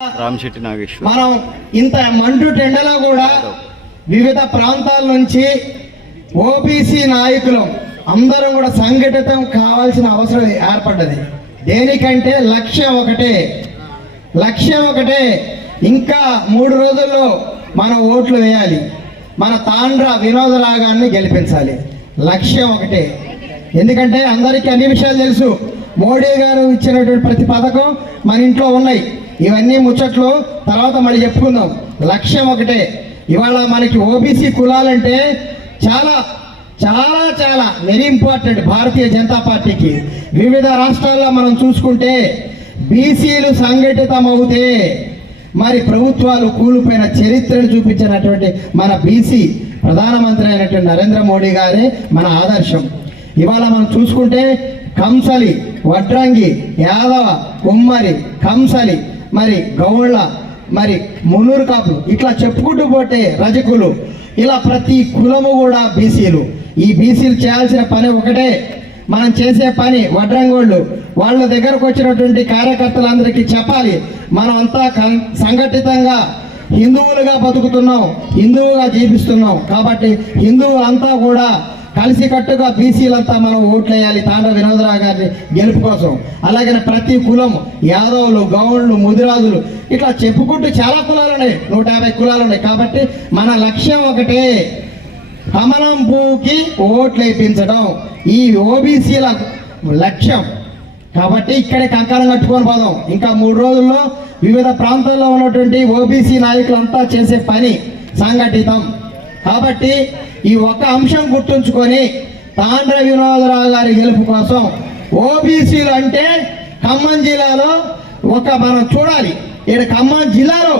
రామశెట్టి నాగేశ్వర్. మనం ఇంత మండు టెండలో కూడా వివిధ ప్రాంతాల నుంచి ఓబీసీ నాయకులు అందరం కూడా సంఘటితం కావాల్సిన అవసరం ఏర్పడ్డది. దేనికంటే లక్ష్యం ఒకటే. ఇంకా 3 రోజుల్లో మనం ఓట్లు వేయాలి. మన తాండ్ర వినోదరాగాన్ని గెలిపించాలి. లక్ష్యం ఒకటే. ఎందుకంటే అందరికీ అన్ని విషయాలు తెలుసు. మోడీ గారు ఇచ్చినటువంటి ప్రతి పథకం మన ఇంట్లో ఉన్నాయి. ఇవన్నీ ముచ్చట్లు తర్వాత మళ్ళీ చెప్పుకుందాం. లక్ష్యం ఒకటే. ఇవాళ మనకి ఓబీసీ కులాలంటే చాలా చాలా చాలా వెరీ ఇంపార్టెంట్. భారతీయ జనతా పార్టీకి వివిధ రాష్ట్రాల్లో మనం చూసుకుంటే బీసీలు సంఘటితమవుతే మరి ప్రభుత్వాలు కూలిపోయిన చరిత్రను చూపించినటువంటి మన బీసీ ప్రధానమంత్రి అయినటువంటి నరేంద్ర మోడీ గారే మన ఆదర్శం. ఇవాళ మనం చూసుకుంటే కంసలి, వడ్రంగి, యాదవ, కుమ్మరి, కంసలి, మరి గౌళ్ళ, మరి మున్నూరు కాపులు, ఇట్లా చెప్పుకుంటూ పోతే రజకులు, ఇలా ప్రతి కులము కూడా బీసీలు. ఈ బీసీలు చేయాల్సిన పని ఒకటే. మనం చేసే పని వడ్రంగోళ్ళు వాళ్ళ దగ్గరకు వచ్చినటువంటి కార్యకర్తలందరికీ చెప్పాలి, మనం అంతా సంఘటితంగా హిందువులుగా బతుకుతున్నాం, హిందువుగా జీవిస్తున్నాం. కాబట్టి హిందువులంతా కూడా కలిసికట్టుగా బీసీలంతా మనం ఓట్లేయాలి తాండ్ర వినోదరావు గారి గెలుపు కోసం. అలాగే ప్రతి కులం, యాదవులు, గౌళ్ళు, ముదిరాజులు, ఇట్లా చెప్పుకుంటూ చాలా కులాలు ఉన్నాయి, 150 కులాలు ఉన్నాయి. కాబట్టి మన లక్ష్యం ఒకటే, కమలం పువ్వుకి ఓట్లు వేయించడం ఈ ఓబీసీల లక్ష్యం. కాబట్టి ఇక్కడే కంకణం కట్టుకొని పోదాం. ఇంకా 3 రోజుల్లో వివిధ ప్రాంతాల్లో ఉన్నటువంటి ఓబీసీ నాయకులంతా చేసే పని సంఘటితం. కాబట్టి ఈ ఒక్క అంశం గుర్తుంచుకొని తాండ్ర వినోదరావు గారి గెలుపు కోసం ఓబీసీలు అంటే ఖమ్మం జిల్లాలో మనం చూడాలి. ఇక్కడ ఖమ్మం జిల్లాలో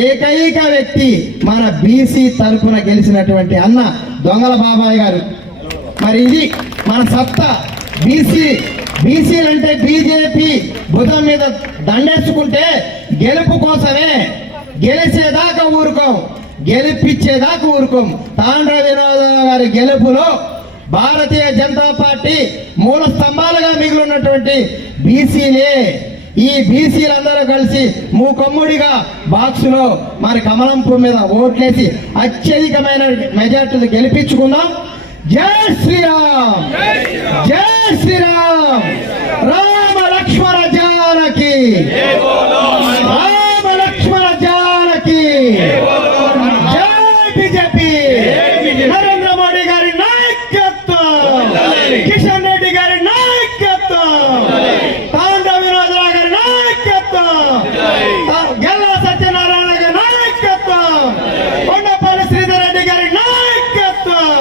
ఏకైక వ్యక్తి మన బీసీ తరఫున గెలిచినటువంటి అన్న దొంగల బాబాయ్ గారు. మరి ఇది మన సత్తా. బీసీలు అంటే బీజేపీ భుజం మీద దండేసుకుంటే గెలుపు కోసమే, గెలిచేదాకా ఊరుకోం, గెలిపించేదాకా ఊరుకోం. తాండ్ర వినోదరావు గారి గెలుపులో భారతీయ జనతా పార్టీ మూల స్తంభాలుగా మిగిలినటువంటి బీసీలే. ఈ బీసీలందరూ కలిసి మూకొమ్ముడిగా బాక్సులో మరి కమలం పువ్వు మీద ఓట్లేసి అత్యధికమైన మెజార్టీలు గెలిపించుకుందాం. జై శ్రీరామ్, జై శ్రీరామ్. రామ లక్ష్మణ జానకి, రామ లక్ష్మణ జానకి. జై బీజేపీ. నరేంద్ర మోడీ గారి నాయకత్వం, కిషన్ రెడ్డి గారి నాయకత్వం, తాండ్ర వినోదరావు గారి నాయకత్వం, గల్లా సత్యనారాయణ గారి నాయకత్వం, కొండపల్లి శ్రీధర్ రెడ్డి గారి నాయకత్వం.